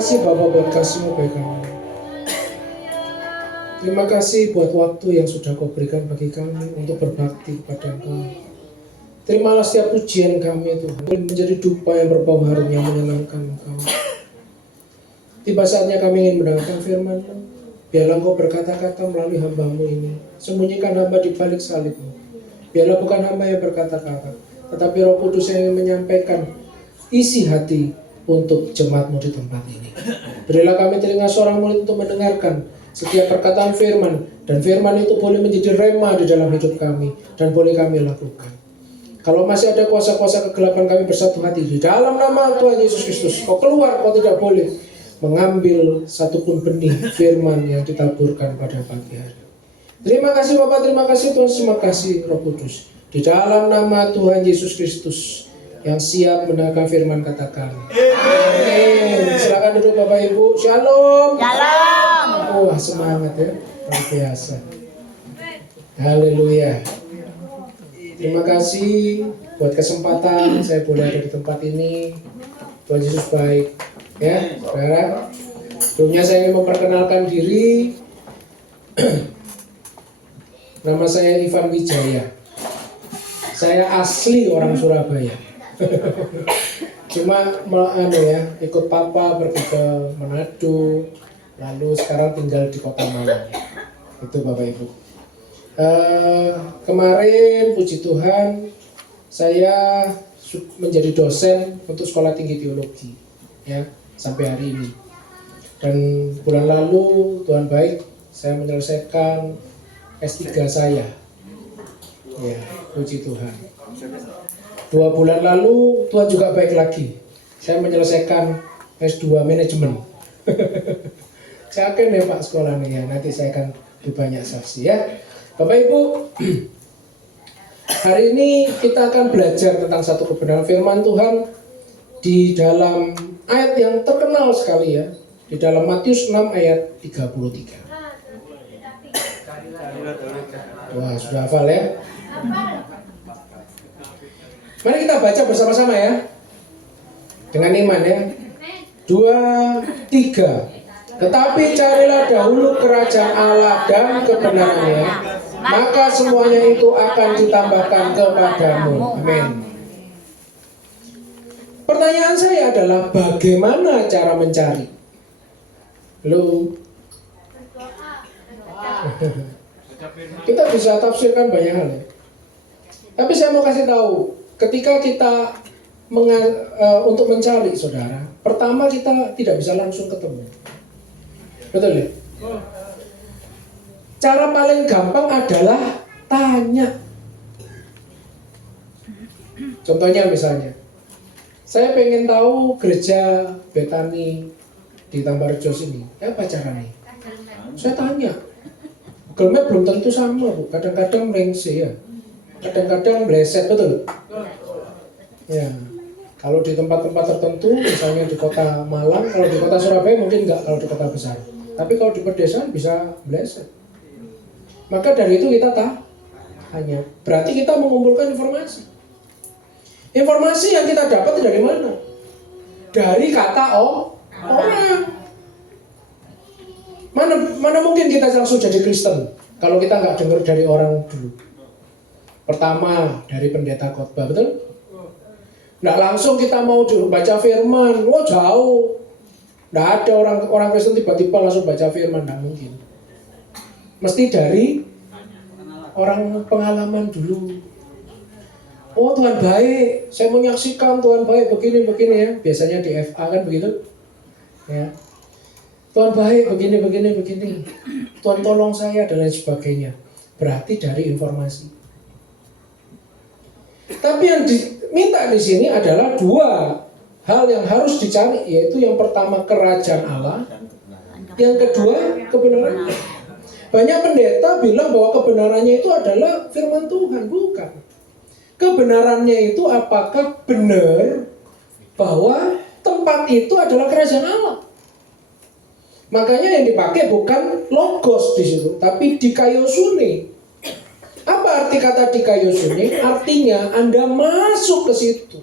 kasih Bapak buat kasih-Mu bagi kami. Terima kasih buat waktu yang sudah Kau berikan bagi kami untuk berbakti kepada Engkau. Terimalah setiap pujian kami Tuhan, menjadi dupa yang berbau harum yang menyenangkan Engkau. Tiba saatnya kami ingin mendengarkan firman-Mu. Biarlah Engkau berkata-kata melalui hamba-Mu ini. Sembunyikan hamba di balik salib-Mu. Biarlah bukan hamba yang berkata-kata, tetapi Roh Kudus yang ingin menyampaikan isi hati untuk jemaat-Mu di tempat ini. Berilah kami telinga seorang murid untuk mendengarkan setiap perkataan firman, dan firman itu boleh menjadi rema di dalam hidup kami dan boleh kami lakukan. Kalau masih ada kuasa-kuasa kegelapan, kami bersatu hati di dalam nama Tuhan Yesus Kristus. Kau keluar, kau tidak boleh mengambil satupun benih firman yang ditaburkan pada pagi hari. Terima kasih Bapak, terima kasih Tuhan, terima kasih Roh Kudus. Di dalam nama Tuhan Yesus Kristus yang siap mendengarkan firman, katakan amin. Silakan duduk Bapak Ibu. Shalom. Shalom. Wah, semangat ya, luar biasa. Haleluya. Terima kasih buat kesempatan saya boleh ada di tempat ini. Tuhan Yesus baik. Ya, saudara. Sebelumnya saya ingin memperkenalkan diri. Nama saya Ivan Wijaya. Saya asli orang Surabaya. Cuma ikut papa pergi ke Manado, lalu sekarang tinggal di Kota Malang. Itu Bapak Ibu. Kemarin puji Tuhan saya menjadi dosen untuk Sekolah Tinggi Teologi, ya, sampai hari ini. Dan bulan lalu Tuhan baik, saya menyelesaikan S3 saya. Ya, puji Tuhan. 2 bulan lalu Tuhan juga baik lagi. Saya menyelesaikan S2 manajemen. Saya akan ya Pak sekolahnya ya. Nanti saya akan banyak saksi ya. Bapak Ibu, hari ini kita akan belajar tentang satu kebenaran firman Tuhan di dalam ayat yang terkenal sekali ya. Di dalam Matius 6 ayat 33. Wah, sudah hafal ya. Mari kita baca bersama-sama ya. Dengan iman ya. 2, 3. Tetapi carilah dahulu kerajaan Allah dan kebenarannya, maka semuanya itu akan ditambahkan kepadamu. Amin. Pertanyaan saya adalah bagaimana cara mencari? Kita bisa tafsirkan banyak hal ya. Tapi saya mau kasih tahu, ketika kita untuk mencari saudara, pertama kita tidak bisa langsung ketemu. Betul ya? Cara paling gampang adalah tanya. Contohnya misalnya, saya pengen tahu gereja Betani di Tambarjo sini, apa caranya? Saya tanya. Google Map belum tentu sama Bu, kadang-kadang melenceng ya, kadang-kadang meleset, betul? Ya, kalau di tempat-tempat tertentu, misalnya di kota Malang, kalau di kota Surabaya mungkin enggak, kalau di kota besar. Tapi kalau di pedesaan bisa meleset. Maka dari itu kita tanya. Berarti kita mengumpulkan informasi. Informasi yang kita dapat dari mana? Dari kata orang. Mana mungkin kita langsung jadi Kristen kalau kita nggak dengar dari orang dulu. Pertama dari pendeta khotbah, betul? Nggak langsung kita mau baca firman, jauh. Nggak ada orang Kristen tiba-tiba langsung baca firman, nggak mungkin. Mesti dari orang pengalaman dulu. Oh Tuhan baik, saya menyaksikan Tuhan baik begini ya. Biasanya di FA kan begitu, ya. Tuhan baik begini. Tuhan tolong saya dan lain sebagainya. Berarti dari informasi. Tapi yang diminta di sini adalah 2 hal yang harus dicari, yaitu yang pertama kerajaan Allah, yang kedua kebenaran. Banyak pendeta bilang bahwa kebenarannya itu adalah firman Tuhan, bukan. Kebenarannya itu apakah benar bahwa tempat itu adalah kerajaan Allah. Makanya yang dipakai bukan logos di situ, tapi dikaiosune. Apa arti kata dikaiosune? Artinya Anda masuk ke situ.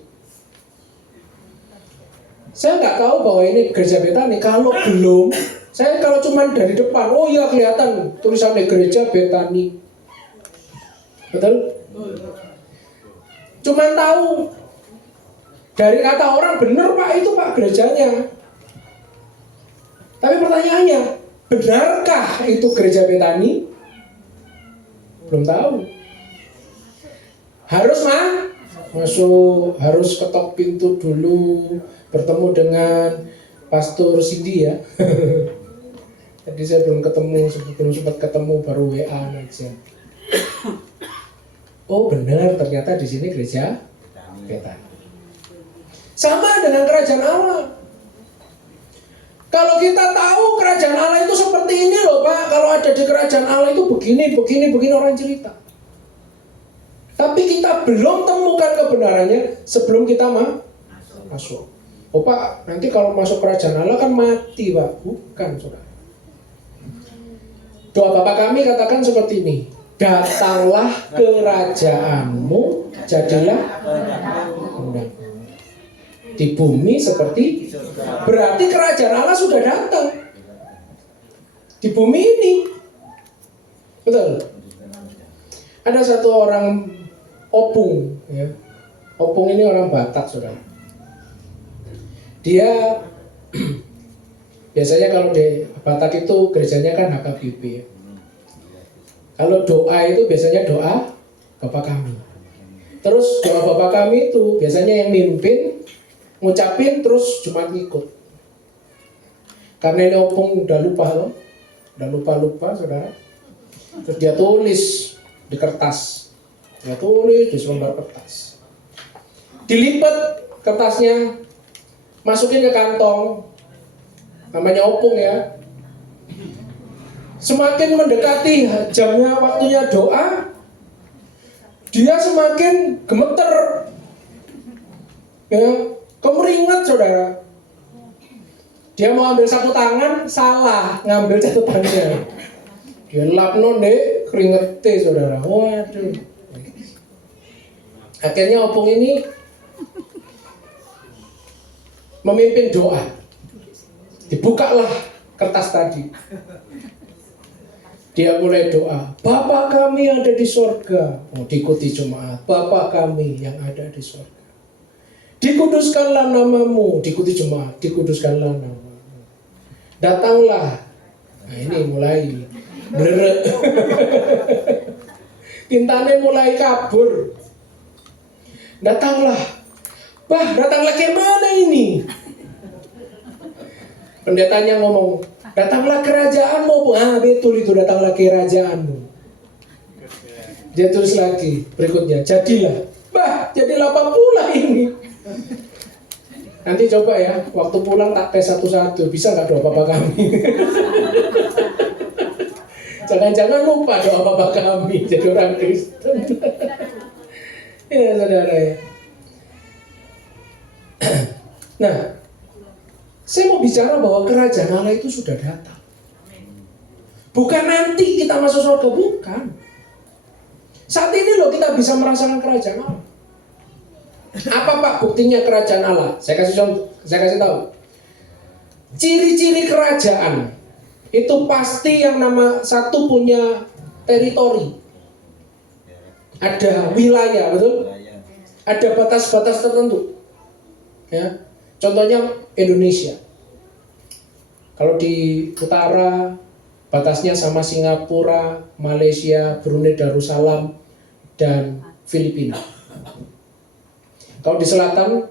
Saya nggak tahu bahwa ini gereja Betani. Kalau belum, saya kalau cuman dari depan, oh iya kelihatan tulisannya gereja Betani. Betul? Cuman tahu dari kata orang, bener Pak, itu Pak gerejanya. Tapi pertanyaannya, benarkah itu gereja Betani? Belum tahu. Harus masuk, harus ketok pintu dulu, bertemu dengan Pastor Cindy ya. Jadi saya belum sempat ketemu, baru WA aja. Oh benar, ternyata di sini gereja Betani. Sama dengan kerajaan Allah. Kalau kita tahu kerajaan Allah itu seperti ini loh Pak, kalau ada di kerajaan Allah itu begini orang cerita. Tapi kita belum temukan kebenarannya sebelum kita masuk. Oh Pak, nanti kalau masuk kerajaan Allah kan mati Pak. Bukan saudara. Doa Bapa kami katakan seperti ini. Datanglah kerajaanmu, jadilah kehendakmu. Di bumi seperti, berarti kerajaan Allah sudah datang di bumi ini. Betul. Ada satu orang Opung ya. Opung ini orang Batak saudara. Dia biasanya kalau di Batak itu gerejanya kan HKBP ya. Kalau doa itu biasanya doa Bapa Kami. Terus doa Bapa Kami itu biasanya yang mimpin ngucapin terus cuma ngikut. Karena ini Opung udah lupa saudara. Terus dia tulis di kertas. Dia tulis di selembar kertas. Dilipat kertasnya, masukin ke kantong. Namanya Opung ya. Semakin mendekati jamnya waktunya doa, dia semakin gemeter. Ya, kemeringat saudara. Dia mau ambil satu tangan, salah ngambil catatannya. Dia lapno dek keringete saudara. Waduh. Akhirnya Opung ini memimpin doa. Dibukalah kertas tadi. Dia mulai doa. Bapa kami yang ada di sorga. Oh, diikuti jemaat. Bapa kami yang ada di sorga. Dikuduskanlah namamu. Diikuti jemaat. Dikuduskanlah namamu. Datanglah. Nah ini mulai bleret. Tintanya mulai kabur. Datanglah. Bah, datanglah ke mana ini? Pendetanya ngomong, datanglah kerajaanmu. Ah, betul itu, datanglah kerajaanmu. Dia tulis lagi berikutnya, jadilah. Bah, jadilah apa pula ini? Nanti coba ya, waktu pulang tak tes satu-satu. Bisa nggak doa Bapa kami? Jangan-jangan lupa doa Bapa kami jadi orang Kristen. Ya saudara ya. Nah, saya mau bicara bahwa kerajaan Allah itu sudah datang. Bukan nanti kita masuk surga, bukan. Saat ini loh kita bisa merasakan kerajaan Allah. Apa Pak buktinya kerajaan Allah? Saya kasih tahu. Ciri-ciri kerajaan itu pasti yang nama satu punya teritori. Ada wilayah, betul? Ada batas-batas tertentu. Ya. Contohnya Indonesia. Kalau di utara batasnya sama Singapura, Malaysia, Brunei Darussalam, dan Filipina. Kalau di selatan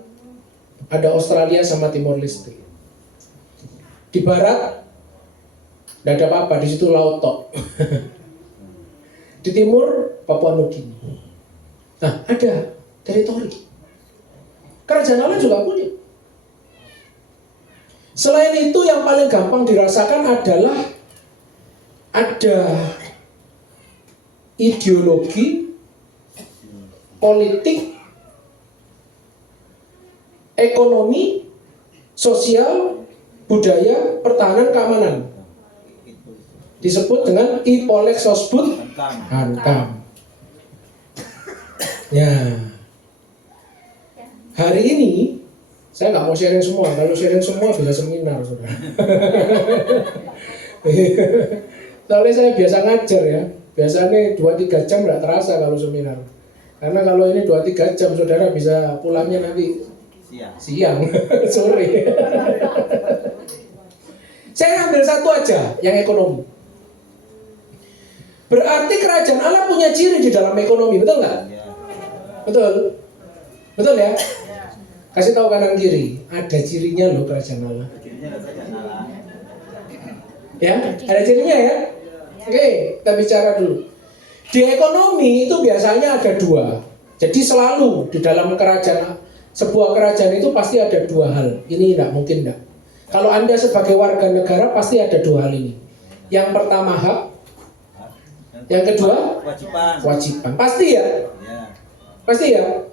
ada Australia sama Timor Leste. Di barat tidak ada apa-apa, di situ laut tok. Di timur Papua Nugini. Nah, ada teritori. Kerajaan Allah juga punya. Selain itu yang paling gampang dirasakan adalah ada ideologi, politik, ekonomi, sosial, budaya, pertahanan, keamanan. Disebut dengan Ipolek Sosbud Hankam. Ya. Hari ini Saya nggak mau sharing semua, kalau sharing semua bisa seminar, saudara. Soalnya saya biasa ngajar ya, biasanya 2-3 jam nggak terasa kalau seminar. Karena kalau ini 2-3 jam, saudara bisa pulangnya nanti siang, sore. Saya ambil satu aja, yang ekonomi. Berarti kerajaan Allah punya ciri di dalam ekonomi, betul nggak? Betul, betul ya. Kasih tahu kanan kiri, ada cirinya loh kerajaan Allah. Ya, ada cirinya ya. Oke, kita bicara dulu. Di ekonomi itu biasanya ada dua. Jadi selalu di dalam sebuah kerajaan itu pasti ada dua hal. Ini tidak mungkin tidak. Kalau Anda sebagai warga negara pasti ada dua hal ini. Yang pertama hak, yang kedua kewajiban. Pasti ya. Pasti ya.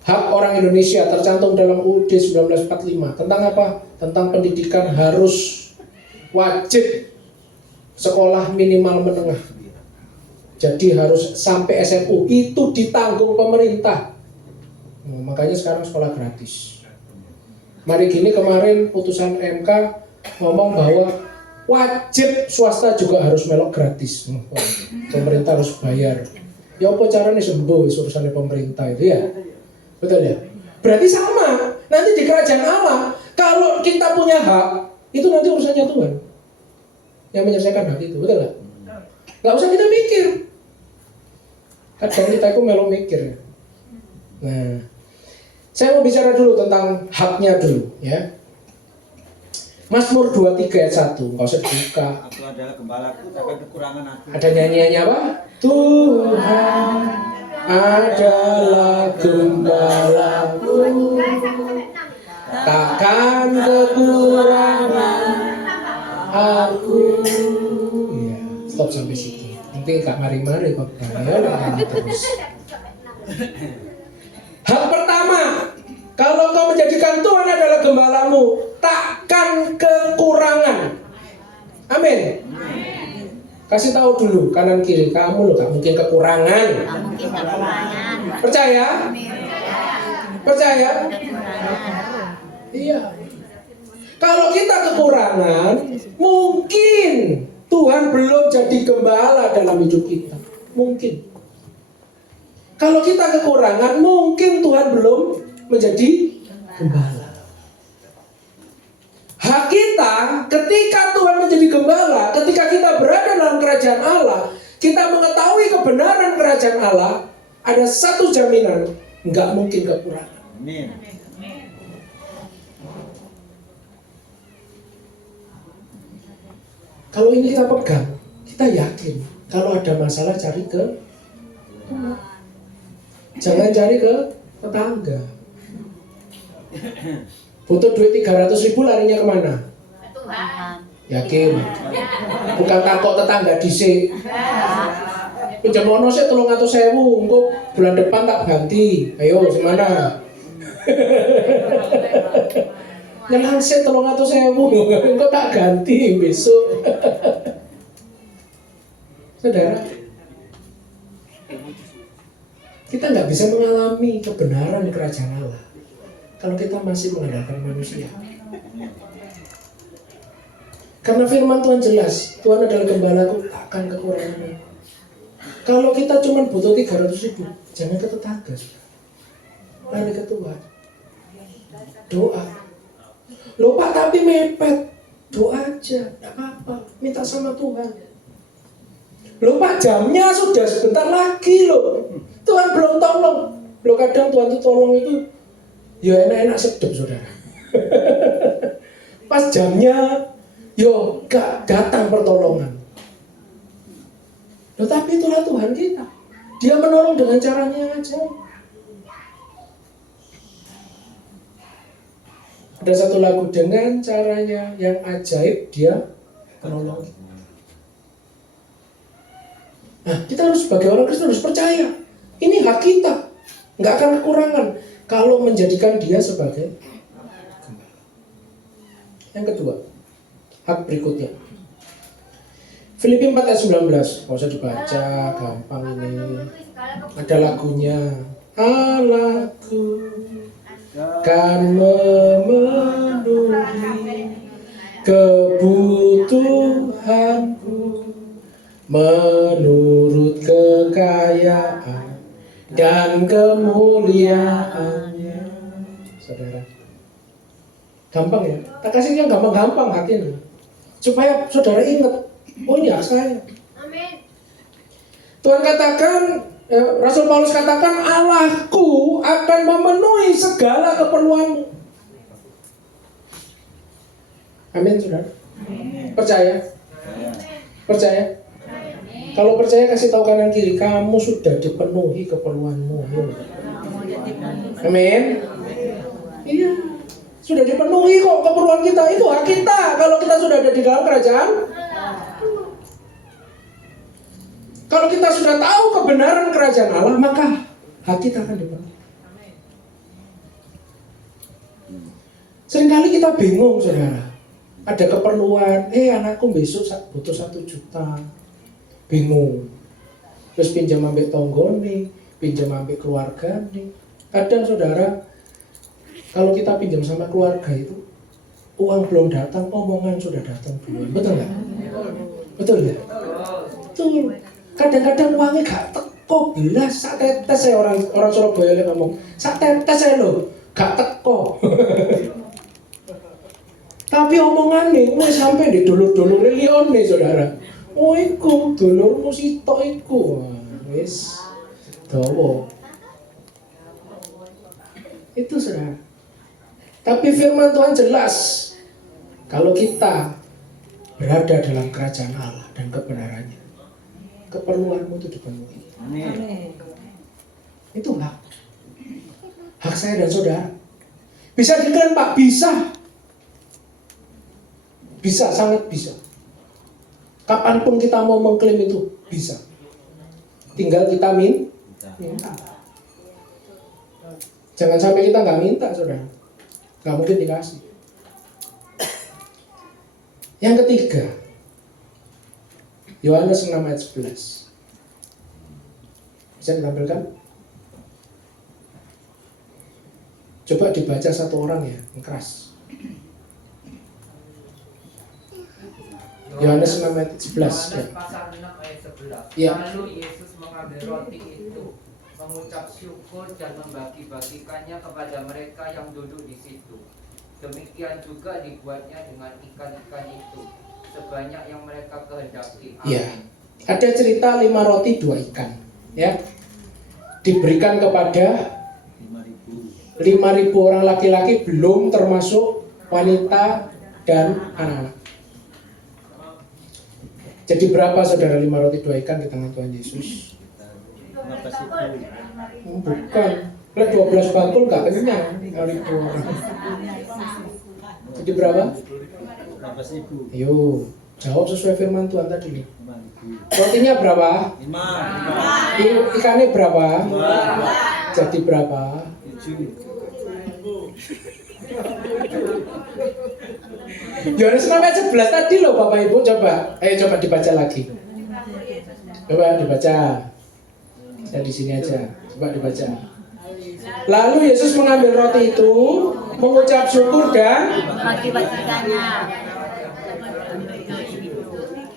Hak orang Indonesia tercantum dalam UUD 1945 tentang apa? Tentang pendidikan harus wajib sekolah minimal menengah. Jadi harus sampai SMU, itu ditanggung pemerintah. Makanya sekarang sekolah gratis. Mari gini kemarin putusan MK ngomong bahwa wajib swasta juga harus melok gratis. Pemerintah harus bayar. Ya apa caranya sembuh urusannya pemerintah itu ya. Betul ya? Berarti sama. Nanti di kerajaan Allah, kalau kita punya hak, itu nanti urusannya Tuhan yang menyelesaikan hak itu, betul nggak? Nggak usah kita mikir. Kadang kita itu melo mikir. Nah, saya mau bicara dulu tentang haknya dulu, ya. Mazmur 23 ayat 1, nggak usah dibuka. Aku adalah gembalaku, takkan kekurangan aku. Ada nyanyiannya apa? Tuhan adalah gembalaku, takkan kekurangan aku. Ya, stop sampai situ. Nanti Kak mari-mari kok nyanyi terus. Hak pertama, kalau kau menjadikan Tuhan adalah gembalamu, takkan kekurangan. Amin. Kasih tahu dulu kanan kiri, kamu loh gak mungkin kekurangan. Gak mungkin kekurangan. Percaya? Percaya? Iya. Kalau kita kekurangan, mungkin Tuhan belum jadi gembala dalam hidup kita. Mungkin. Kalau kita kekurangan, mungkin Tuhan belum menjadi gembala. Hak kita ketika Tuhan menjadi gembala, ketika kita berada dalam kerajaan Allah, kita mengetahui kebenaran kerajaan Allah, ada satu jaminan, nggak mungkin kekurangan. Amin. Kalau ini kita pegang, kita yakin. Kalau ada masalah cari ke Tuhan. Jangan cari ke tetangga. Butuh duit 300.000 larinya kemana? Tuhan. Yakin. Bukan takut tetangga dhisik. Pinjamono sik 300.000, engko bulan depan tak ganti. Ayo semana? Nyelang sik 300.000, engko tak ganti besok. Saudara, kita nggak bisa mengalami kebenaran kerajaan Allah kalau kita masih mengandalkan manusia. Karena firman Tuhan jelas, Tuhan adalah gembalaku, takkan kekurangan. Kalau kita cuma butuh 300.000, jangan ke tetangga, lari ke Tuhan. Doa. Loh Pak, tapi mepet. Doa aja, tidak apa-apa. Minta sama Tuhan. Loh Pak, jamnya sudah sebentar lagi loh. Tuhan belum tolong. Loh kadang Tuhan itu tolong itu ya enak-enak sedep saudara. Pas jamnya, yo gak datang pertolongan. Loh tapi itulah Tuhan kita. Dia menolong dengan caranya aja. Ada satu lagu, dengan caranya yang ajaib dia menolong. Nah kita harus sebagai orang Kristen harus percaya. Ini hak kita. Nggak akan kekurangan kalau menjadikan dia sebagai gembala. Yang kedua, hak berikutnya. Filipi 4 ayat 19. Nggak usah dibaca, gampang ini. Ada lagunya. Allahku kan memenuhi kebutuhanku menurut kekayaan dan kemuliaannya. Saudara, gampang ya? Tak kasih yang gampang-gampang hatinya, supaya saudara ingat, oh ya saya. Tuhan katakan, Rasul Paulus katakan, Allahku akan memenuhi segala keperluanmu. Amin, saudara. Percaya? Percaya? Kalau percaya kasih tahu kanan kiri, kamu sudah dipenuhi keperluanmu. Amin. Iya, sudah dipenuhi kok keperluan kita. Itu hak kita kalau kita sudah ada di dalam kerajaan. Kalau kita sudah tahu kebenaran kerajaan Allah, maka hak kita akan dipenuhi. Seringkali kita bingung, saudara. Ada keperluan, anakku besok butuh 1 juta. Bingung. Terus pinjam ambek tonggo nih, pinjam ambek keluarga nih. Kadang saudara, kalau kita pinjam sama keluarga itu, uang belum datang, omongan sudah datang duluan. Betul nggak? Betul ya? Betul. Kadang-kadang uangnya gak teko belas, sak tetes saya orang Surabaya ngomong, sak tetes saya loh, gak teko. Tapi omongannya, sampai di dulur-dulur lione saudara. Oh iku, dulurmu sitok iku. Wis, dawa. Itu saudara. Tapi firman Tuhan jelas, kalau kita berada dalam kerajaan Allah dan kebenarannya, keperluanmu itu dipenuhi. Amin. Itu hak saya dan saudara. Bisa diklaim Pak? Bisa. Bisa, sangat bisa. Kapanpun kita mau mengklaim itu bisa. Tinggal kita minta. Jangan sampai kita nggak minta, saudara. Nggak mungkin dikasih. Yang ketiga, Yohanes 6 ayat 11. Bisa ditampilkan? Coba dibaca satu orang ya, yang keras. Yohanes 6 ayat 11. Yohanes pasal 6 ayat 11. Ya. Lalu Yesus mengambil roti itu, mengucap syukur dan membagi-bagikannya kepada mereka yang duduk di situ. Demikian juga dibuatnya dengan ikan-ikan itu, sebanyak yang mereka kehendaki. Amin. Ya. Ada cerita 5 roti 2 ikan, ya. Diberikan kepada 5.000 orang laki-laki, belum termasuk wanita dan anak-anak. Jadi berapa saudara 5 roti 2 ikan di tangan Tuhan Yesus? Bukan. 12 bakul gak kenyang kali 2 orang. Jadi berapa? 12.000. Ayo, jawab sesuai firman Tuhan tadi. Rotinya berapa? 5. Ikannya berapa? Jadi berapa? 7. Yohanes 6 ayat 11 tadi loh Bapak Ibu, coba. Coba dibaca lagi. Coba dibaca. Saya di sini aja. Coba dibaca. Lalu Yesus mengambil roti itu, mengucap syukur dan Bagi-bagikannya.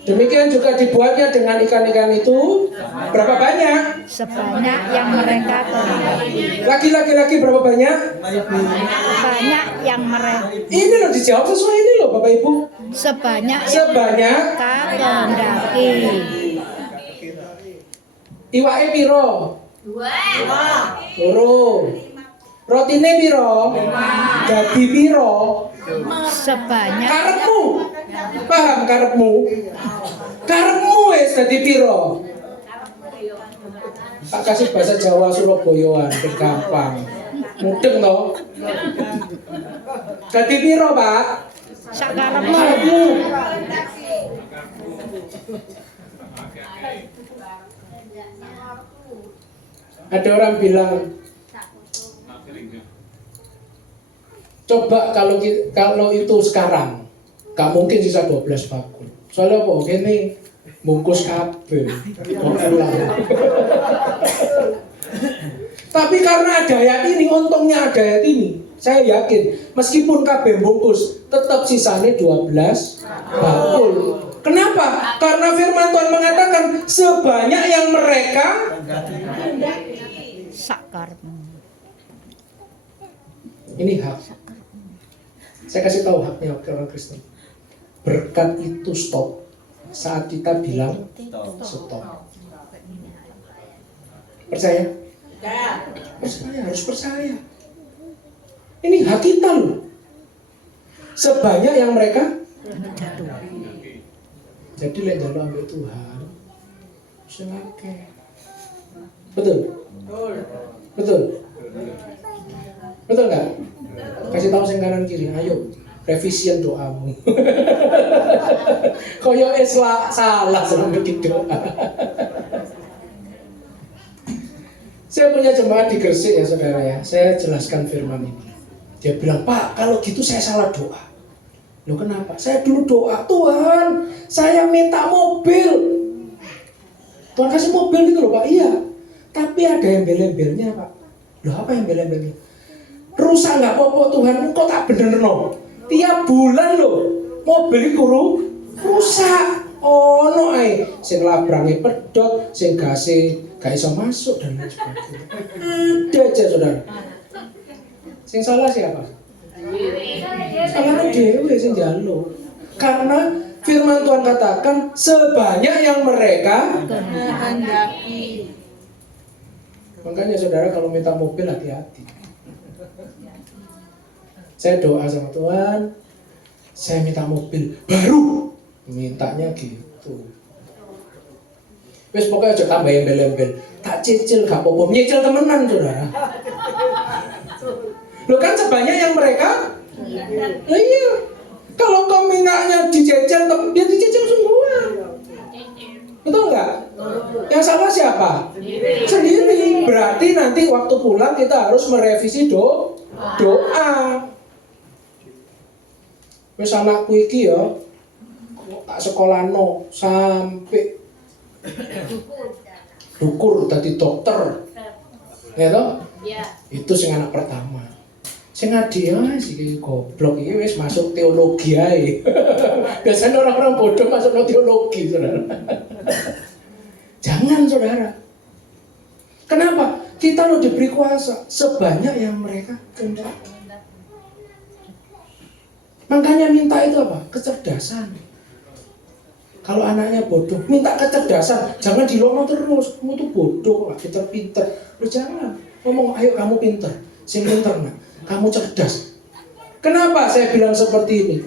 demikian juga dibuatnya dengan ikan-ikan itu. Berapa banyak? Sebanyak yang mereka kehendaki. Laki-laki berapa banyak? Sebanyak yang mereka Ini loh dijawab sesuai ini loh Bapak Ibu. sebanyak yang Sebanyak mereka kehendaki. iwake piro? 2. Loro. Rotine piro? Dadi piro? Sebanyak Karepmu. Paham karepmu? Karepmu wis dadi piro? Tak kasih bahasa Jawa Surabayaan ben gampang. Mudeng to. Dadi piro, Pak? sakarepmu. Karepmu. Ada orang bilang, coba kalau itu sekarang, gak mungkin sisa 12 bakul. Soalnya apa? Ini bungkus kabel, mau pulang. Tapi karena ada ayat ini, untungnya ada ayat ini, saya yakin meskipun kabeh bungkus tetap sisanya 12 bakul. Kenapa? Karena firman Tuhan mengatakan sebanyak yang mereka Sakarmu. ini hak. Saya kasih tahu haknya orang Kristen. Berkat itu stop saat kita bilang stop. Percaya? Percaya, harus percaya. Ini hak kita loh. Sebanyak yang mereka jadi lek jalan ambil Tuhan sing akeh. Betul? Betul? Betul nggak? Kasih tahu sing kanan kiri, ayo revisian doamu. Koyo salah selama bikin doa. Saya punya jemaat di Gresik ya saudara ya. Saya jelaskan firman ini. Dia bilang, Pak, kalau gitu saya salah doa. Loh kenapa? Saya dulu doa, Tuhan, saya minta mobil. Tuhan kasih mobil gitu loh Pak. Iya. Tapi ada yang embel-embelnya Pak. Loh apa yang embel-embelnya? Rusak nggak apa-apa Tuhan, kok tak bener no? Tiap bulan loh mobil itu rusak. Oh no ay, sing labrange pedot, sing gase gak iso masuk dan lain sebagainya. Ada aja saudara. Sing salah siapa? Salahnya dewe sing njaluk. Karena firman Tuhan katakan sebanyak yang mereka kehendaki. Makanya saudara kalau minta mobil hati-hati. Saya doa sama Tuhan, saya minta mobil baru, mintanya gitu. Wes pokoknya aja tambah embel-embel, tak cicil gak apa-apa, nyicil temenan saudara. Loh kan sebanyak yang mereka, nah, iya. Kalau kau mintanya dicicil, dia dicicil semua. Betul nggak? Yang salah siapa? Sendiri. Berarti nanti waktu pulang kita harus merevisi doa. Wis anakku iki ya tak sekolahno sampai dukur dadi dokter. Ya toh? Ya. Itu sing anak pertama. Sing adi ya iki goblok iki wis masuk teologi ae. Biasanya orang-orang bodoh masuk ke teologi, Saudara. Jangan, Saudara. Kenapa? Kita lo diberi kuasa sebanyak yang mereka kehendaki. Makanya minta itu apa? Kecerdasan. Kalau anaknya bodoh, minta kecerdasan. Jangan dilono terus. Kamu tuh bodoh lah, pinter-pinter. Lu jangan. Ngomong, ayo kamu pinter. Sing pinter nak. Kamu cerdas. Kenapa saya bilang seperti ini?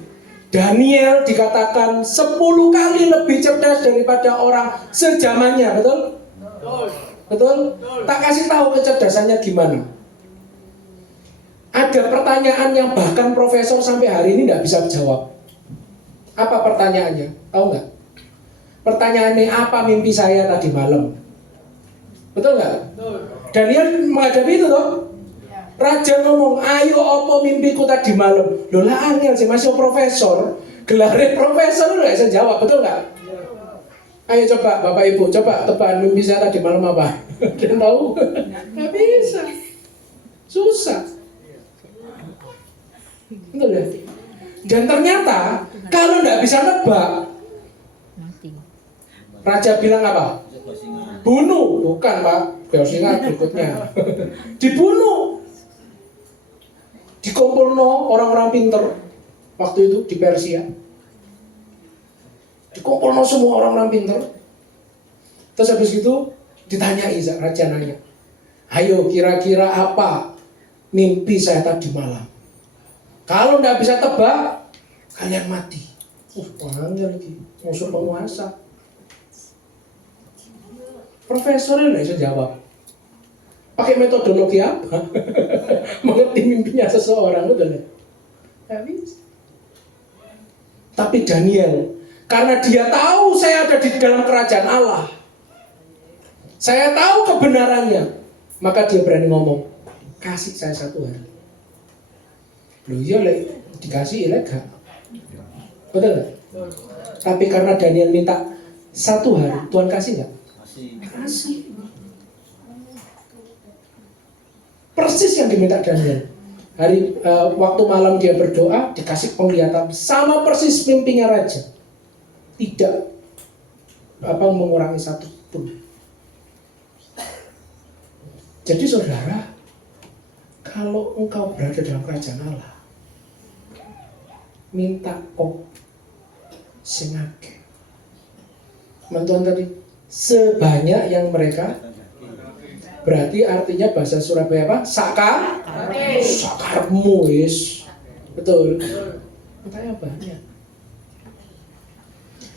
Daniel dikatakan 10 kali lebih cerdas daripada orang sejamannya. Betul? Betul? Tak kasih tahu kecerdasannya gimana. Ada pertanyaan yang bahkan profesor sampai hari ini tidak bisa jawab. Apa pertanyaannya? Tahu nggak? Pertanyaannya apa mimpi saya tadi malam? Betul nggak? Daniel menghadapi itu toh. Raja ngomong, ayo apa mimpiku tadi malam? Loh lah angel sih, masih profesor. Gelarnya profesor loh, saya jawab, betul nggak? Ayo coba Bapak Ibu, coba tebak mimpi saya tadi malam apa? Dia tahu? Nggak bisa. Susah. Betul ya? Dan ternyata kalau nggak bisa nebak, Raja bilang apa? Bunuh, bukan Pak. Singa berikutnya. Dibunuh. Dikumpulno orang-orang pinter waktu itu di Persia. Dikumpulno semua orang-orang pinter. Terus habis itu ditanyai, Raja nanya, ayo kira-kira apa mimpi saya tadi malam? Kalau nggak bisa tebak, kalian mati. Panggil lagi, musuh penguasa. Profesornya nggak bisa jawab. Pakai metodologi apa? Mengerti mimpinya seseorang, betul ya? Nggak bisa. Tapi Daniel, karena dia tahu saya ada di dalam kerajaan Allah, saya tahu kebenarannya, maka dia berani ngomong, kasih saya 1 hari. Loh iya, dikasih ilegal. Betul nggak? Tapi karena Daniel minta 1 hari, Tuhan kasih nggak? Kasih. persis yang diminta Daniel. Waktu malam dia berdoa, dikasih penglihatan sama persis mimpinya raja. Tidak mengurangi satu pun. Jadi saudara, kalau engkau berada dalam kerajaan Allah, minta kok sing akeh. Mantuan tadi sebanyak yang mereka, berarti artinya bahasa Surabaya apa? Sakarmu wis. Betul. Mintanya banyak.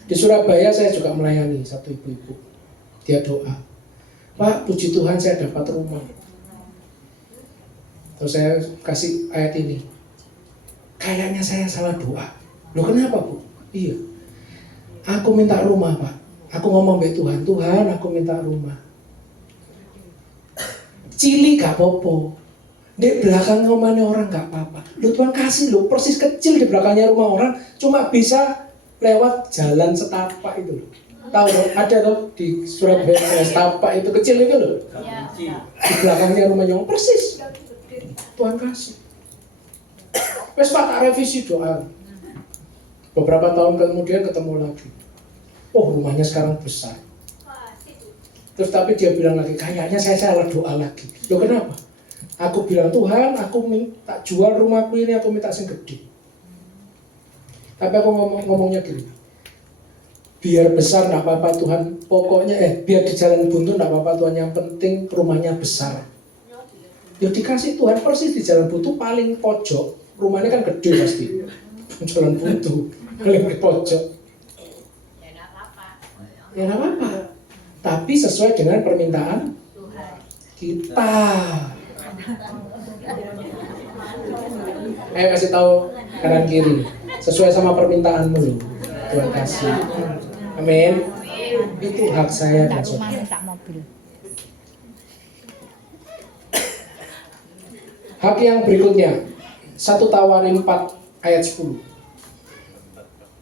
Di Surabaya saya juga melayani satu ibu-ibu. Dia doa, Pak, puji Tuhan saya dapat rumah. Terus saya kasih ayat ini. Kayaknya saya salah doa. Loh kenapa, Bu? Iya. Aku minta rumah, Pak. Aku ngomong sama Tuhan, Tuhan aku minta rumah. Cili gak apa-apa. Di belakang rumahnya orang gak apa-apa. Lu Tuhan kasih lu persis kecil di belakangnya rumah orang, cuma bisa lewat jalan setapak itu loh. Tahu loh, ada tuh di Surabaya setapak itu kecil itu loh. Di belakangnya rumahnya orang persis. Tuhan kasih. Wes Pak, tak revisi doa. Beberapa tahun kemudian ketemu lagi. Oh, rumahnya sekarang besar. Terus tapi dia bilang lagi, kayaknya saya salah doa lagi. Loh kenapa? Aku bilang, Tuhan, aku minta jual rumahku ini, aku minta sing gede. Tapi aku ngomongnya gini, biar besar enggak apa-apa Tuhan, pokoknya biar di jalan buntu enggak apa-apa Tuhan, yang penting rumahnya besar. Ya dikasih Tuhan persis di jalan buntu paling pojok, rumahnya kan gede pasti. Jalan buntu paling di pojok. Ya enggak apa-apa. Tapi sesuai dengan permintaan kita. Ayo kasih tahu kanan kiri, sesuai sama permintaanmu loh. Tuhan kasih. Amin. Itu hak saya dan saudara. minta mobil. Hak yang berikutnya, 1 Tawarin 4 ayat 10.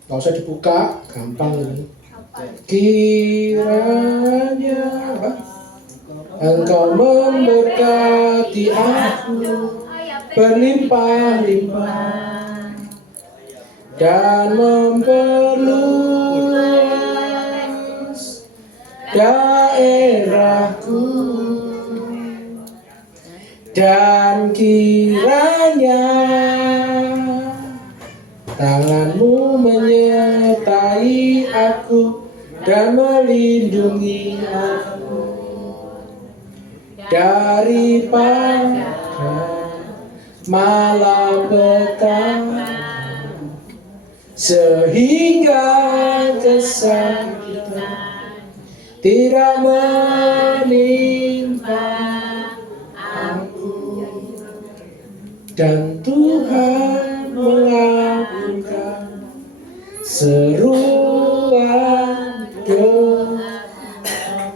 Gak usah dibuka, gampang ini. Kiranya Engkau memberkati aku berlimpah-limpah dan memperluas daerahku, dan kiranya tanganmu menyertai aku dan melindungi aku daripada malapetaka, sehingga kesakitan tidak menimpa aku, dan Tuhan mengabulkan seruan doa.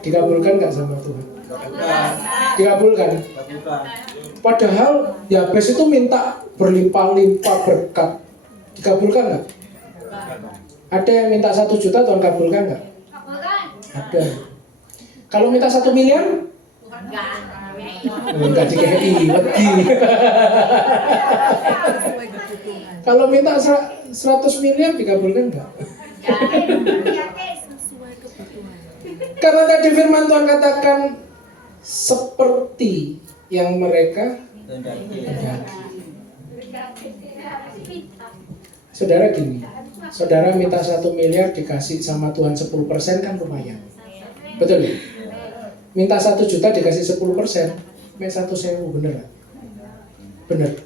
Dikabulkan nggak sama Tuhan? Dikabulkan. Padahal Yabes itu minta berlimpah-limpah berkat. Dikabulkan nggak? Ada yang minta 1 juta, Tuhan kabulkan nggak? Ada. Kalau minta 1 miliar? Enggak dikei, pergi. Kalau minta 100 miliar dikabulkan nggak? Karena tadi firman Tuhan katakan seperti yang mereka hendaki. Saudara gini, saudara minta 1 miliar dikasih sama Tuhan 10% kan lumayan. Betul ya? Minta 1 juta dikasih 10%, 1.000 bener. Bener.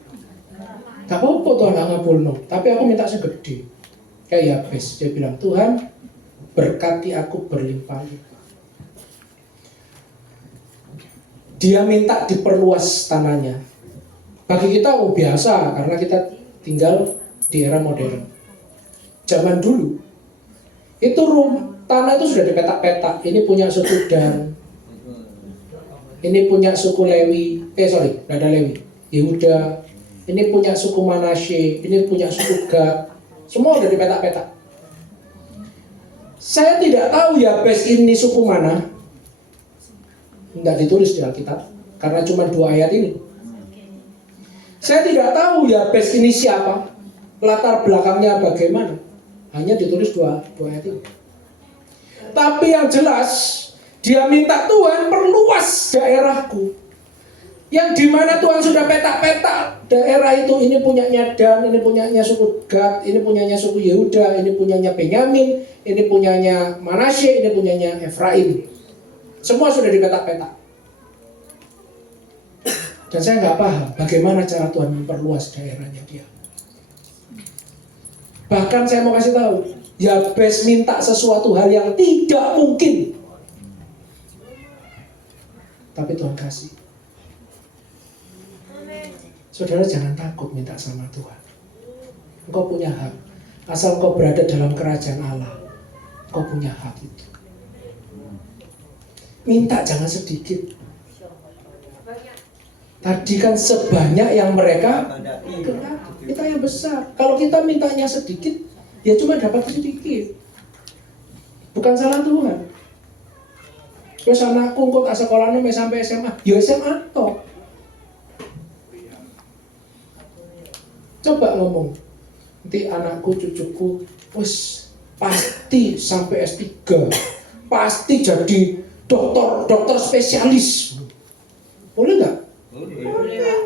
Gak apa-apa Tuhan ngabulno, tapi aku minta segede. Kayak Yabes, dia bilang, Tuhan berkati aku berlimpah-limpah. Dia minta diperluas tanahnya. Bagi kita biasa, karena kita tinggal di era modern. Zaman dulu, itu tanah itu sudah dipetak-petak. Ini punya suku Dan, ini punya suku Lewi, nggak ada Lewi, Yehuda. Ini punya suku Manasye, ini punya suku Gad. Semua udah dipetak-petak. Saya tidak tahu Yabes ini suku mana. Nggak ditulis di Alkitab, karena cuma 2 ayat ini. Saya tidak tahu Yabes ini siapa, latar belakangnya bagaimana. Hanya ditulis dua ayat ini. Tapi yang jelas, dia minta Tuhan perluas daerahku. Yang dimana Tuhan sudah petak-petak daerah itu, ini punyanya Dan, ini punyanya suku Gad, ini punyanya suku Yehuda, ini punyanya Benyamin, ini punyanya Manasye, ini punyanya Efraim. Semua sudah dipetak-petak. Dan saya nggak paham bagaimana cara Tuhan memperluas daerahnya dia. Bahkan saya mau kasih tahu, Yabes minta sesuatu hal yang tidak mungkin, tapi Tuhan kasih. Saudara jangan takut minta sama Tuhan. Engkau punya hak. Asal engkau berada dalam kerajaan Allah, engkau punya hak itu. Minta jangan sedikit. Tadi kan sebanyak yang mereka kehendaki. Kita yang besar. Kalau kita mintanya sedikit, ya cuma dapat sedikit. Bukan salah Tuhan. Terus anakku kok sekolahnya sampai SMA, ya SMA toh. Coba ngomong, nanti anakku, cucuku, wes pasti sampai S3, pasti jadi dokter spesialis. Boleh nggak? Boleh.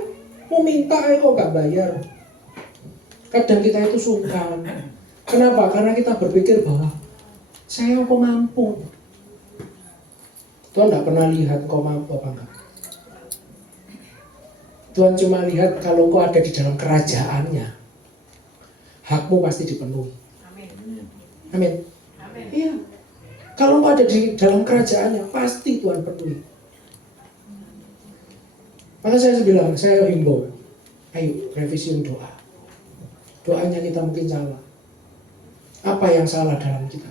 Mau minta kok nggak bayar. Kadang kita itu sungkan. Kenapa? Karena kita berpikir bahwa saya kok mampu. Tuhan nggak pernah lihat kau mampu apa enggak. Tuhan cuma lihat kalau kau ada di dalam kerajaannya, hakmu pasti dipenuhi. Amin. Iya. Kalau kau ada di dalam kerajaannya, pasti Tuhan penuhi. Maka saya bilang, saya himbau, ayo revisi doa. Doanya kita mungkin salah. Apa yang salah dalam kita?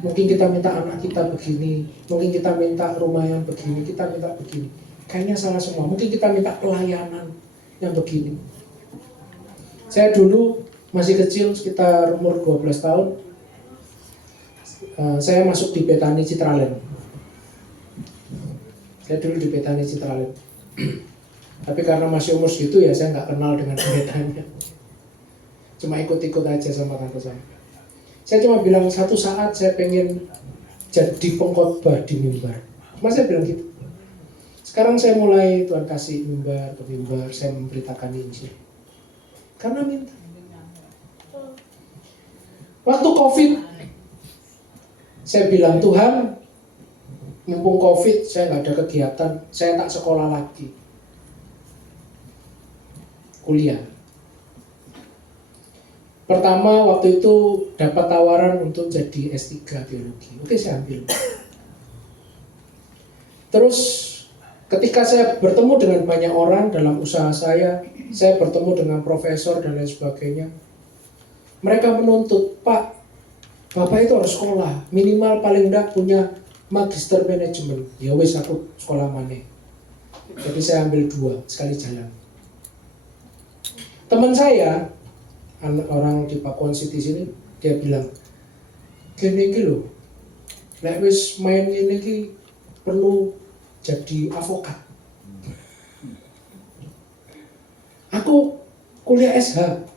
Mungkin kita minta anak kita begini, mungkin kita minta rumah yang begini, kita minta begini. Kayaknya salah semua. Mungkin kita minta pelayanan yang begini. Saya dulu masih kecil, sekitar umur 12 tahun, saya masuk di Betani Citraland. Saya dulu di Betani Citraland. Tapi karena masih umur segitu ya saya nggak kenal dengan pendetanya. Cuma ikut-ikut aja sama tante saya. Saya cuma bilang satu saat saya pengen jadi pengkhotbah di mimbar. Cuma saya bilang gitu. Sekarang saya mulai Tuhan kasih mimbar ke mimbar, saya memberitakan Injil. Karena minta. Waktu COVID, saya bilang Tuhan, mumpung COVID saya nggak ada kegiatan, saya tak sekolah lagi, kuliah. Pertama waktu itu dapat tawaran untuk jadi S3 teologi. Oke, saya ambil. Terus ketika saya bertemu dengan banyak orang dalam usaha saya bertemu dengan profesor dan lain sebagainya. Mereka menuntut, Pak, Bapak itu harus sekolah, minimal paling enggak punya magister manajemen. Ya wis, aku sekolah mana. Jadi saya ambil 2 sekali jalan. Teman saya, orang di Pakuan City sini, dia bilang, gini loh, lek wis main ini perlu jadi avokat. Aku kuliah SH.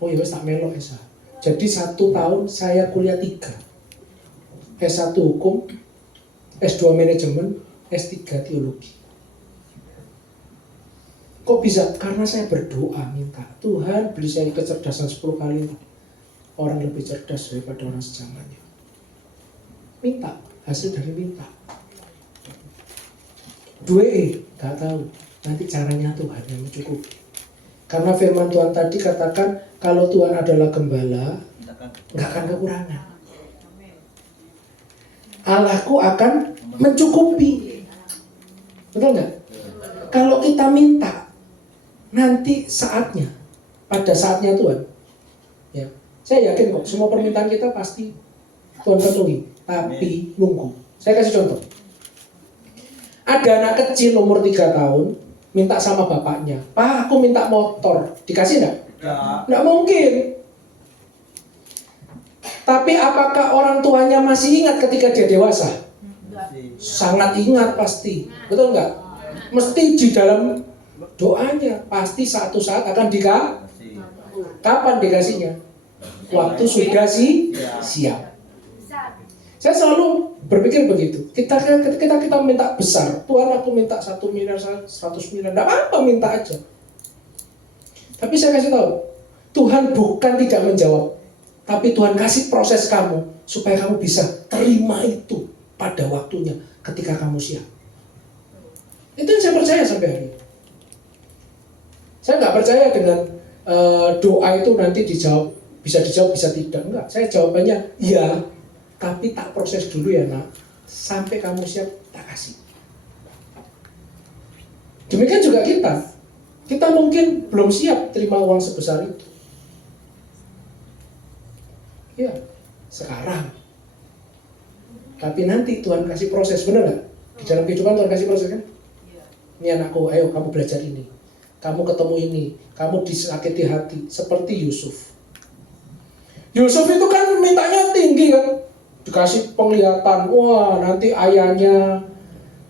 Oh ya wis tak melok SH. Jadi 1 tahun saya kuliah 3. S1 hukum, S2 manajemen, S3 teologi. Kok bisa? Karena saya berdoa minta, Tuhan beri saya kecerdasan 10 kali orang lebih cerdas daripada orang sejamannya. Minta, hasil dari minta. 2E, gak tahu. Nanti caranya Tuhan yang mencukupi. Karena firman Tuhan tadi katakan, kalau Tuhan adalah gembala, gak akan kekurangan. Allahku akan mencukupi. Betul gak? Kalau kita minta, nanti saatnya, pada saatnya Tuhan, ya, saya yakin kok semua permintaan kita pasti Tuhan penuhi, tapi nunggu. Saya kasih contoh. Ada anak kecil umur 3 tahun minta sama bapaknya, Pak, aku minta motor, dikasih enggak? Enggak mungkin. Tapi apakah orang tuanya masih ingat ketika dia dewasa? Sangat ingat pasti, betul enggak? Mesti di dalam doanya pasti satu saat akan Kasih. kapan dikasihnya? Waktu sudah siap. Saya selalu berpikir begitu. Ketika kita minta besar, Tuhan aku minta 1 miliar, 100 miliar, tidak apa-apa minta aja. Tapi saya kasih tahu, Tuhan bukan tidak menjawab, tapi Tuhan kasih proses kamu supaya kamu bisa terima itu pada waktunya ketika kamu siap. Itu yang saya percaya sampai hari ini. Saya nggak percaya dengan doa itu nanti dijawab, bisa dijawab, bisa tidak. Enggak, saya jawabannya iya, tapi tak proses dulu ya nak. Sampai kamu siap, tak kasih. Demikian juga kita. Kita mungkin belum siap terima uang sebesar itu. Ya, sekarang. Tapi nanti Tuhan kasih proses, benar nggak? Di dalam kehidupan Tuhan kasih proses kan? Ini anakku, ayo kamu belajar ini. Kamu ketemu ini, kamu disakiti hati. Seperti Yusuf. Yusuf itu kan mintanya tinggi kan? Dikasih penglihatan, wah nanti ayahnya,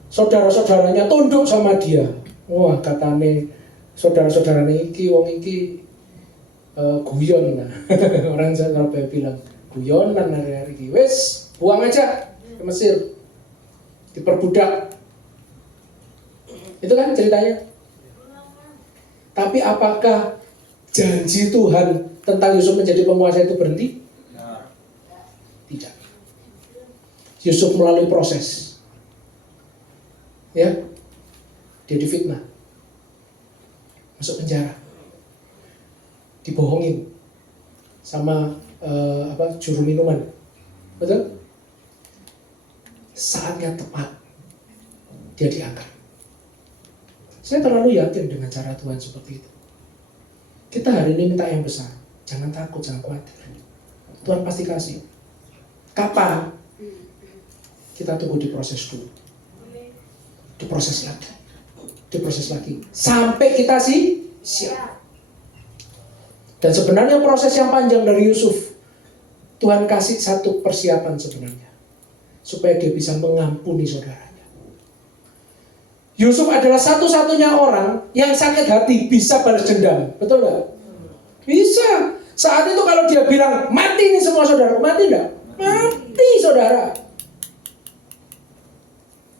saudara-saudaranya tunduk sama dia. Wah katane saudara-saudaranya iki, wong iki guyon nah. Orang Surabaya bilang guyonan hari-hari ini. Wes, buang aja ke Mesir, diperbudak. Itu kan ceritanya. Tapi apakah janji Tuhan tentang Yusuf menjadi penguasa itu berhenti? Tidak. Yusuf melalui proses. Ya. Dia difitnah. Masuk penjara. Dibohongin sama juru minuman. Betul? Saatnya tepat dia diangkat. Saya terlalu yakin dengan cara Tuhan seperti itu. Kita hari ini minta yang besar. Jangan takut, jangan khawatir. Tuhan pasti kasih. Kapan? Kita tunggu diproses dulu. Diproses lagi. Diproses lagi. Sampai kita siap. Dan sebenarnya proses yang panjang dari Yusuf, Tuhan kasih satu persiapan sebenarnya. Supaya dia bisa mengampuni saudaranya. Yusuf adalah satu-satunya orang yang sakit hati bisa balas dendam. Betul nggak? Bisa. Saat itu kalau dia bilang, mati nih semua saudara. Mati nggak? Mati saudara.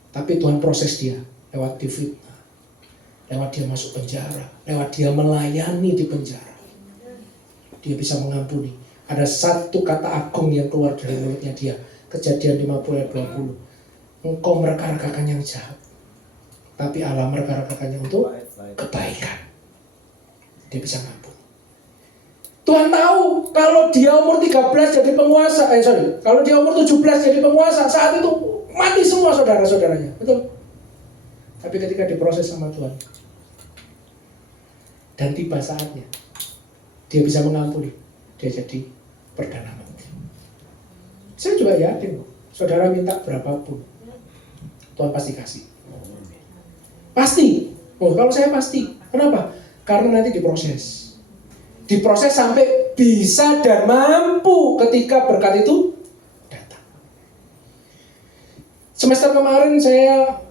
Tapi Tuhan proses dia lewat difitnah. Lewat dia masuk penjara. Lewat dia melayani di penjara. Dia bisa mengampuni. Ada satu kata agung yang keluar dari mulutnya dia. Kejadian 50 ayat 20. Engkau mereka-rekakan yang jahat, tapi Allah mereka-rekakannya untuk kebaikan. Dia bisa ngampuni. Tuhan tahu kalau dia umur 13 jadi penguasa. Kalau dia umur 17 jadi penguasa, saat itu mati semua saudara-saudaranya. Betul? Tapi ketika diproses sama Tuhan dan tiba saatnya dia bisa mengampuni, dia jadi perdana menteri. Saya juga yakin, saudara minta berapapun, Tuhan pasti kasih. Pasti. Oh, kalau saya pasti. Kenapa? Karena nanti diproses. Diproses sampai bisa dan mampu ketika berkat itu datang. Semester kemarin saya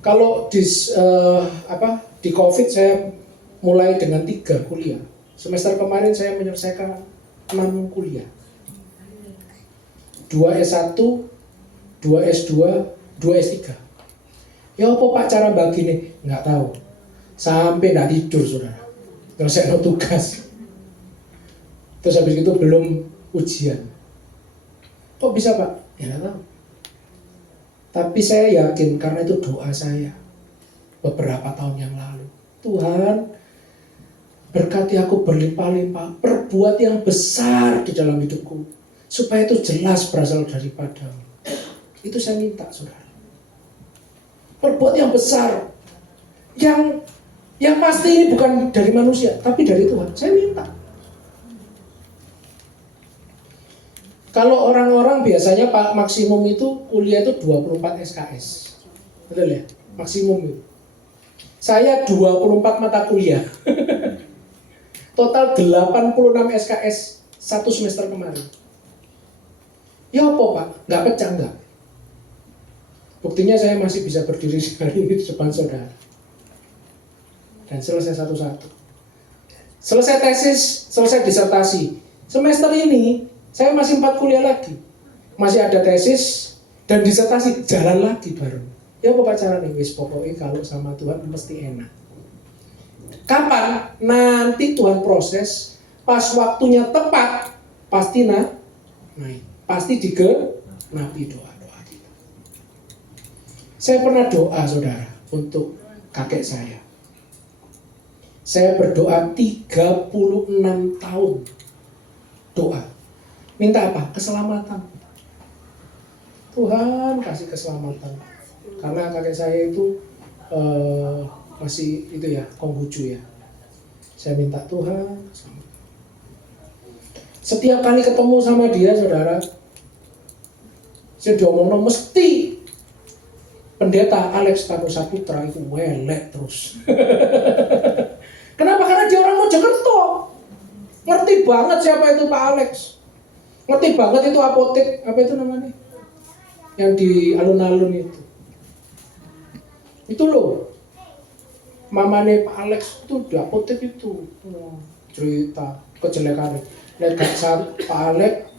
kalau di COVID saya mulai dengan 3 kuliah. Semester kemarin saya menyelesaikan 6 kuliah. 2 S1, 2 S2, 2 S3. Ya apa Pak cara bagi nih? Nggak tahu. Sampai nggak tidur saudara. Nyelesain tugas. Terus habis itu belum ujian. Kok bisa Pak? Ya nggak tahu. Tapi saya yakin karena itu doa saya beberapa tahun yang lalu. Tuhan, berkati aku berlimpah-limpah, perbuat yang besar di dalam hidupku. Supaya itu jelas berasal daripadamu. Itu saya minta saudara. Perbuat yang besar, yang pasti ini bukan dari manusia, tapi dari Tuhan. Saya minta. Kalau orang-orang biasanya Pak maksimum itu kuliah itu 24 SKS. Betul ya? Maksimum itu. Saya 24 mata kuliah. Total 86 SKS 1 semester kemarin. Ya apa Pak? Nggak pecah nggak? Buktinya saya masih bisa berdiri hari ini di depan saudara. dan selesai satu-satu. Selesai tesis, selesai disertasi. Semester ini saya masih 4 kuliah lagi, masih ada tesis dan disertasi, jalan lagi baru. Ya apa pacaran nih, wis pokoknya kalau sama Tuhan mesti enak. Kapan? Nanti Tuhan proses, pas waktunya tepat, pasti naik, pasti digenapi doa-doa kita. Saya pernah doa saudara untuk kakek saya. Saya berdoa 36 tahun. Doa. Minta apa? Keselamatan. Tuhan kasih keselamatan. Karena kakek saya itu masih itu ya, Konghucu ya. Saya minta Tuhan keselamatan. Setiap kali ketemu sama dia saudara, saya diomongin mesti pendeta Alex Tanu Saputra itu welek terus. Kenapa? Karena dia orang Mojokerto. Ngerti banget siapa itu Pak Alex. Ngerti banget itu apotek, apa itu namanya? Yang di alun-alun itu. Itu loh. Mamane Pak Alex itu di apotek itu. Cerita kejelekannya. Lihat saat Pak Alex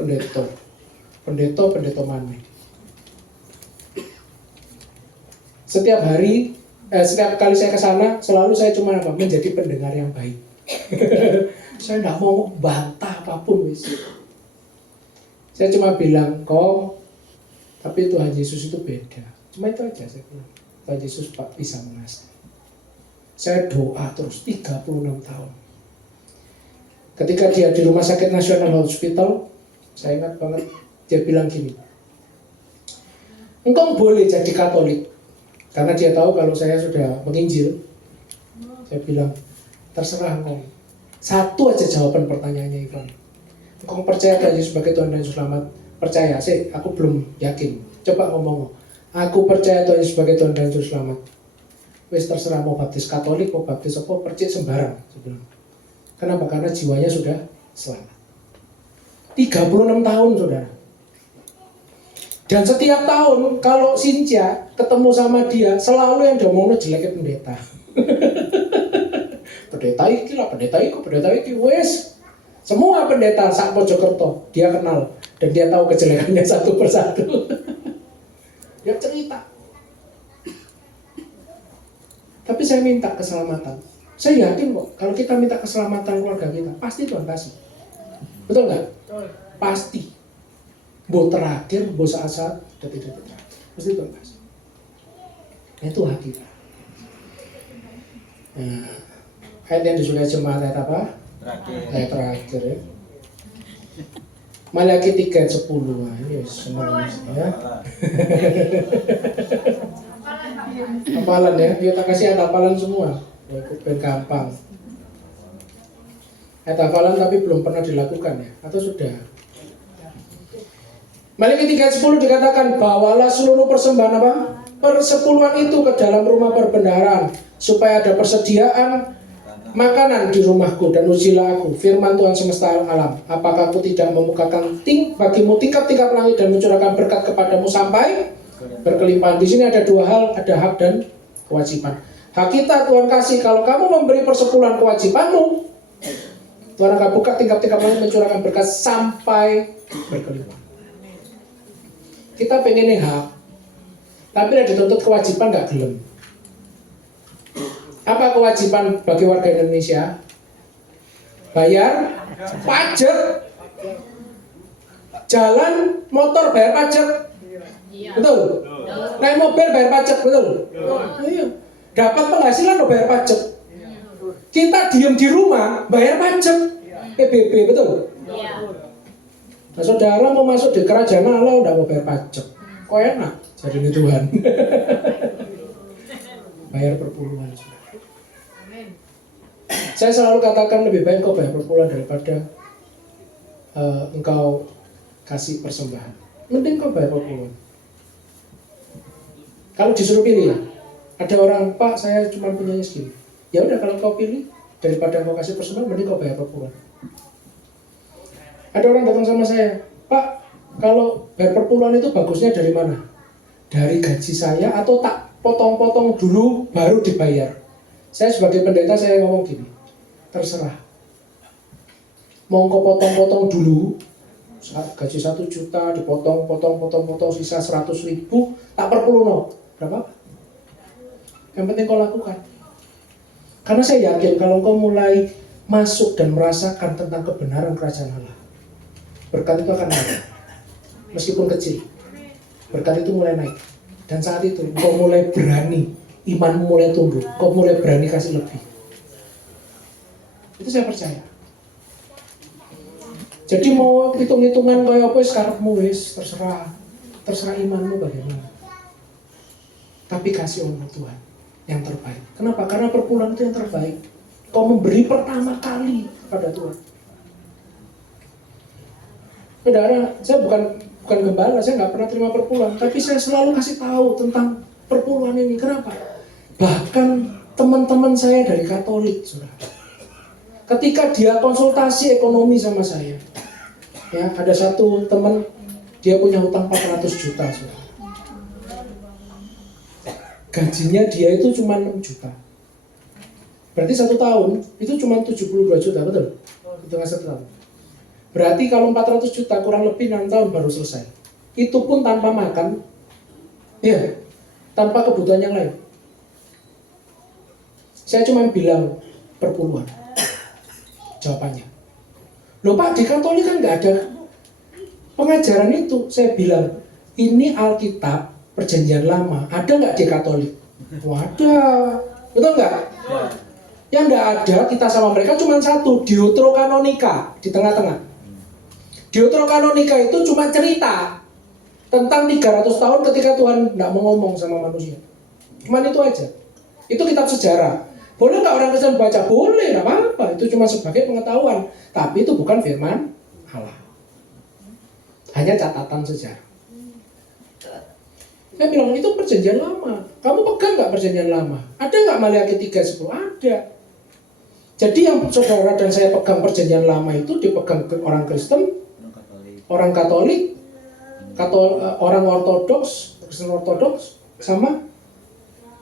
pendeta mana. Setiap hari, setiap kali saya ke sana, selalu saya cuma menjadi pendengar yang baik. Saya tidak mau bantah apapun, wis. Saya cuma bilang, kok, tapi Tuhan Yesus itu beda. Cuma itu aja saya bilang. Tuhan Yesus Pak bisa mengasihi. Saya doa terus 36 tahun. Ketika dia di Rumah Sakit Nasional Hospital, saya ingat banget, dia bilang gini, engkau boleh jadi Katolik. Karena dia tahu kalau saya sudah menginjil. Saya bilang, terserah engkau. Satu aja jawaban pertanyaannya Ivan. Engkau percaya Tuhan Yesus sebagai Tuhan dan Juru Selamat? Percaya sih, aku belum yakin. Coba ngomong. Aku percaya Tuhan Yesus sebagai Tuhan dan Juru Selamat. Wes terserah mau baptis Katolik, mau baptis apa, percaya sembarang. Saya bilang. Kenapa? Karena jiwanya sudah selamat. 36 tahun saudara. Dan setiap tahun kalau Sinja ketemu sama dia, selalu yang diomongnya jeleknya pendeta. Pendeta iki lah, pendeta iki, wes. Semua pendeta sak Mojokerto dia kenal dan dia tahu kejelekannya satu persatu. Dia cerita. Tapi saya minta keselamatan. Saya yakin kok kalau kita minta keselamatan keluarga kita, pasti Tuhan kasih. Betul nggak? Pasti. Bo terakhir, bo saat-saat, detik-detik terakhir. Pasti Tuhan kasih. Nah, itu hati kita. Nah, ayat yang disukai jemaat ayat apa? Ayat terakhir ya. Malaki 3 ayat 10. Nah, ini senang ya. Hafalan ya. Kita kasih ayat hafalan semua. Ya, biar gampang. Ayat hafalan tapi belum pernah dilakukan ya. Atau sudah? Malaki 3 ayat 10 dikatakan, bawalah seluruh persembahan apa? Persepuluhan itu ke dalam rumah perbendaharaan, supaya ada persediaan makanan di rumahku, dan ujilah aku, firman Tuhan semesta alam, apakah aku tidak membukakan bagimu tingkap-tingkap langit dan mencurahkan berkat kepadamu sampai berkelimpahan. Di sini ada dua hal, ada hak dan kewajiban. Hak kita Tuhan kasih, kalau kamu memberi persepuluhan kewajibanmu, Tuhan akan buka tingkap-tingkap langit, mencurahkan berkat sampai berkelimpahan. Kita pengennya hak, tapi ada dituntut kewajiban nggak gelem. Apa kewajiban bagi warga Indonesia? Bayar pajak. Jalan motor bayar pajak. Betul? Naik mobil bayar pajak, betul? Iya. Dapat penghasilan lo bayar pajak. Kita diem di rumah bayar pajak. PBB, betul? Nah, saudara mau masuk di kerajaan Allah udah mau bayar pajak. Kok enak jadi ini Tuhan. Bayar perpuluhan. Saya selalu katakan lebih baik kau bayar perpuluhan daripada engkau kasih persembahan. Mending kau bayar perpuluhan. Kalau disuruh pilih ya, ada orang, Pak saya cuma punya segini. Ya udah, kalau kau pilih daripada kau kasih persembahan, mending kau bayar perpuluhan. Ada orang datang sama saya, Pak, kalau bayar perpuluhan itu bagusnya dari mana? Dari gaji saya atau tak potong-potong dulu baru dibayar? Saya sebagai pendeta saya ngomong gini, terserah. Mau kau potong-potong dulu, gaji 1 juta dipotong, sisa 100.000, tak perlu no. Berapa? Yang penting kau lakukan. Karena saya yakin kalau kau mulai masuk dan merasakan tentang kebenaran kerajaan Allah, berkat itu akan naik. Meskipun kecil, berkat itu mulai naik. Dan saat itu kau mulai berani, imanmu mulai tumbuh, kau mulai berani kasih lebih. Itu saya percaya. Jadi mau hitung-hitungan kaya apa karepmu wis terserah imanmu bagaimana. Tapi kasih oleh Tuhan yang terbaik. Kenapa? Karena perpuluhan itu yang terbaik. Kau memberi pertama kali kepada Tuhan. Saudara, saya bukan gembala, saya nggak pernah terima perpuluhan, tapi saya selalu kasih tahu tentang perpuluhan ini. Kenapa? Bahkan teman-teman saya dari Katolik, saudara, ketika dia konsultasi ekonomi sama saya, ya ada satu teman dia punya hutang 400 juta, saudara. Gajinya dia itu cuma 6 juta. Berarti 1 tahun itu cuma 72 juta, betul? Hitungan 1 tahun. Berarti kalau 400 juta kurang lebih 6 tahun baru selesai. Itu pun tanpa makan, ya, tanpa kebutuhan yang lain. Saya cuma bilang perpuluhan. Jawabannya. Loh Pak, di Katolik kan nggak ada pengajaran itu. Saya bilang, ini Alkitab Perjanjian Lama, ada nggak di Katolik? Oh, ada, betul nggak? Yang nggak ada kita sama mereka cuma satu, Deuterokanonika di tengah-tengah. Deuterokanonika itu cuma cerita tentang 300 tahun ketika Tuhan nggak mau ngomong sama manusia. Cuman itu aja. Itu kitab sejarah. Boleh nggak orang Kristen baca? Boleh, nggak apa-apa. Itu cuma sebagai pengetahuan. Tapi itu bukan firman Allah. Hanya catatan sejarah. Saya bilang, itu perjanjian lama. Kamu pegang nggak perjanjian lama? Ada nggak Maliaki 3:10? Ada. Jadi yang saudara dan saya pegang perjanjian lama itu dipegang orang Kristen, orang Katolik, orang Ortodoks, Kristen Ortodoks, sama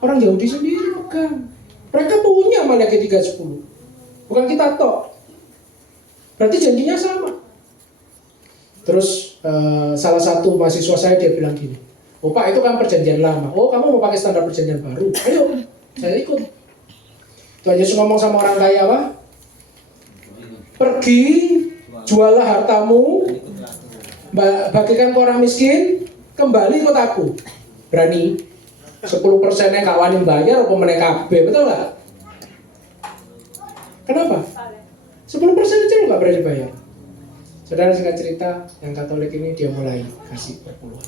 orang Yahudi sendiri pegang. Mereka punya Maliaki 3:10. Bukan kita tok. Berarti janjinya sama. Terus salah satu mahasiswa saya dia bilang gini, oh Pak itu kan perjanjian lama. Oh kamu mau pakai standar perjanjian baru? Ayo, saya ikut. Tuhan Yesus ngomong sama orang kaya apa? Pergi, jualah hartamu, bagikan ke orang miskin, kembali ikut aku. Berani? 10%-nya gak wani bayar apa meneh kabeh, betul nggak? Kenapa? 10% aja lo gak berani bayar. Saudara singkat cerita, yang Katolik ini dia mulai kasih perpuluhan.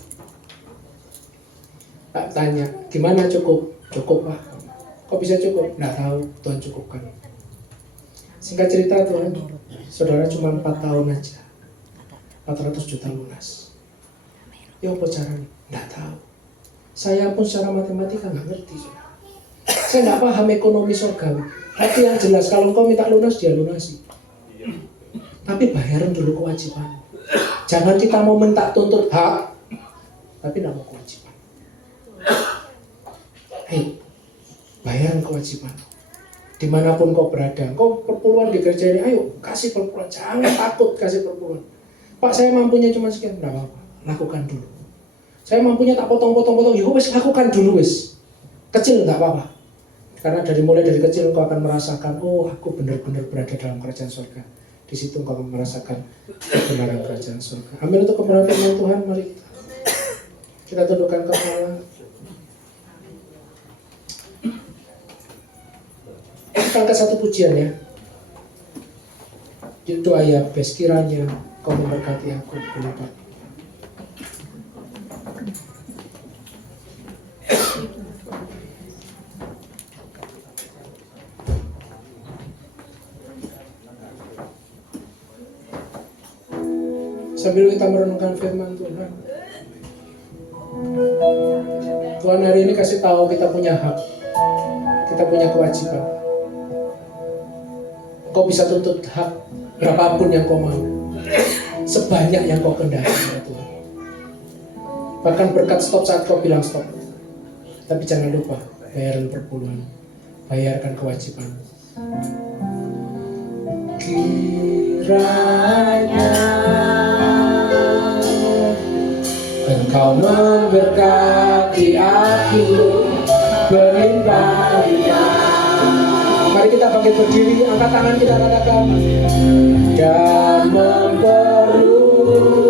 Pak tanya, gimana cukup? Cukup Pak. Kok bisa cukup? Nggak tahu, Tuhan cukupkan. Singkat cerita Tuhan, saudara cuma 4 tahun aja 400 juta lunas. Ya apa caranya? Nggak tahu. Saya pun secara matematika nggak ngerti. Saya nggak paham ekonomi surgawi. Tapi yang jelas kalau engkau minta lunas, dia lunasi. Tapi bayaran dulu kewajiban. Jangan kita mau minta tuntut hak, tapi nggak mau kewajiban. Hei, bayaran kewajiban. Dimanapun kau berada, kau perpuluhan di gereja ini, ayo kasih perpuluhan. Jangan takut kasih perpuluhan. Pak saya mampunya cuma sekian, nggak apa-apa. Lakukan dulu. Saya mampunya tak potong-potong, ya wes lakukan dulu wes. Kecil nggak apa-apa. Karena mulai dari kecil engkau akan merasakan, oh aku benar-benar berada dalam kerajaan surga. Di situ engkau akan merasakan kebenaran kerajaan surga. Amin. Untuk kebenaran firman Tuhan, mari kita tundukkan kepala. Kita angkat satu pujian ya. Doa ya, kiranya kau memberkati aku berlipat. Sambil kita merenungkan firman Tuhan. Tuhan hari ini kasih tahu kita punya hak, kita punya kewajiban. Kau bisa tuntut hak berapapun yang kau mau, sebanyak yang kau kehendaki ya Tuhan. Bahkan berkat stop saat kau bilang stop. Tapi jangan lupa bayaran perpuluhan. bayarkan kewajiban. Kiranya Engkau memberkati aku berlimpah-limpah. Mari kita bangkit berdiri, angkat tangan kita katakan, dan memperluas